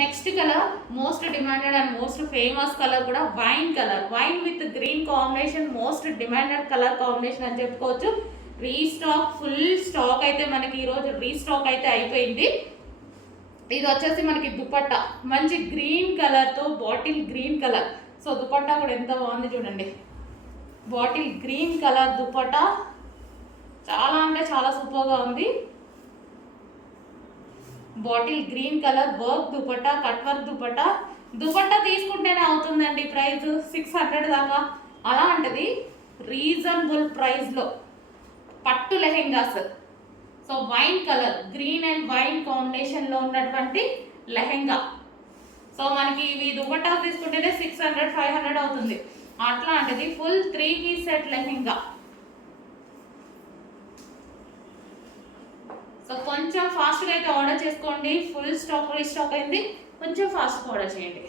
Next colour most demanded and most famous colour కూడా wine colour. Wine with green combination most demanded colour combination అని చెప్పుకోవచ్చు. Restock, full stock అయితే మనకి ఈరోజు restock అయితే అయిపోయింది. ఇది వచ్చేసి మనకి దుపట్టా మంచి గ్రీన్ కలర్తో, bottle green colour. So dupatta కూడా ఎంత బాగుంది చూడండి. బాటిల్ గ్రీన్ కలర్ దుపట్టా చాలా అంటే చాలా సూపర్గా ఉంది. Bottle green colour work dupatta, cut work dupatta. Dupatta తీసుకుంటేనే అవుతుందండి ప్రైస్ 600 దాకా. అలాంటిది రీజనబుల్ ప్రైస్లో పట్టు lehengas. So wine colour, green and wine కాంబినేషన్లో ఉన్నటువంటి లెహెంగా. సో మనకి ఇవి దుపట్టా తీసుకుంటేనే 600, 500 అవుతుంది. అట్లాంటిది full 3 piece set lehenga. So కొంచెం ఫాస్ట్గా అయితే ఆర్డర్ చేసుకోండి. ఫుల్ స్టాక్ రీస్టాక్ అయింది. కొంచెం ఫాస్ట్గా ఆర్డర్ చేయండి.